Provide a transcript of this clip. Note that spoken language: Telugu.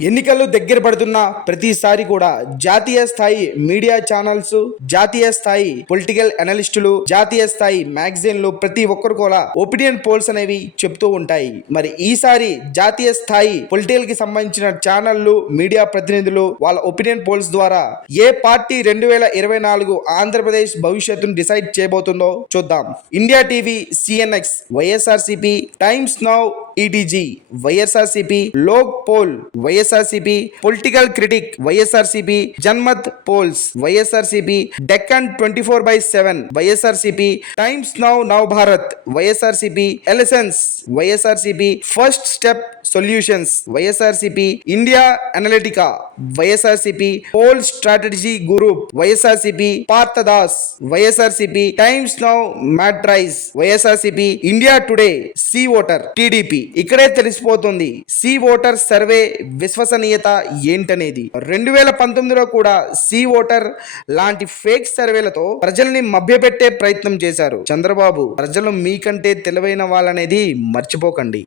ఎన్నికలు దగ్గర పడుతున్న ప్రతిసారి కూడా జాతీయ స్థాయి మీడియా ఛానల్స్, జాతీయ స్థాయి పొలిటికల్ అనలిస్టులు, జాతీయ స్థాయి మ్యాగజైన్లు ప్రతి ఒక్కరు కూడా ఒపీనియన్ పోల్స్ అనేవి చెప్తూ ఉంటాయి. మరి ఈసారి జాతీయ స్థాయి పొలిటికల్ కి సంబంధించిన ఛానళ్లు, మీడియా ప్రతినిధులు వాళ్ళ ఒపీనియన్ పోల్స్ ద్వారా ఏ పార్టీ 2024 ఆంధ్రప్రదేశ్ భవిష్యత్తును డిసైడ్ చేయబోతుందో చూద్దాం. India TV, CNX, YSRCP, Times Now, ETG, YSRCP, Lok Poll, YSRCP, Political Critic, YSRCP, Janmat Polls, YSRCP, Deccan 24/7, YSRCP, Times Now, Nav Bharat, YSRCP, ఎలసెన్స్, YSRCP, First Step Solutions, YSRCP, India Analytica, YSRCP, Poll Strategy Group, YSRCP, Partha Das, YSRCP, Times Now, Matrize, YSRCP, India Today, C Voter, TDP. ఇక్కడే తెలిసిపోతుంది సి ఓటర్ సర్వే విశ్వసనీయత ఏంటనేది. 2019లో కూడా సి ఓటర్ లాంటి ఫేక్ సర్వేలతో ప్రజల్ని మభ్యపెట్టే ప్రయత్నం చేశారు చంద్రబాబు. ప్రజలు మీకంటే తెలివైన వాళ్ళనేది మర్చిపోకండి.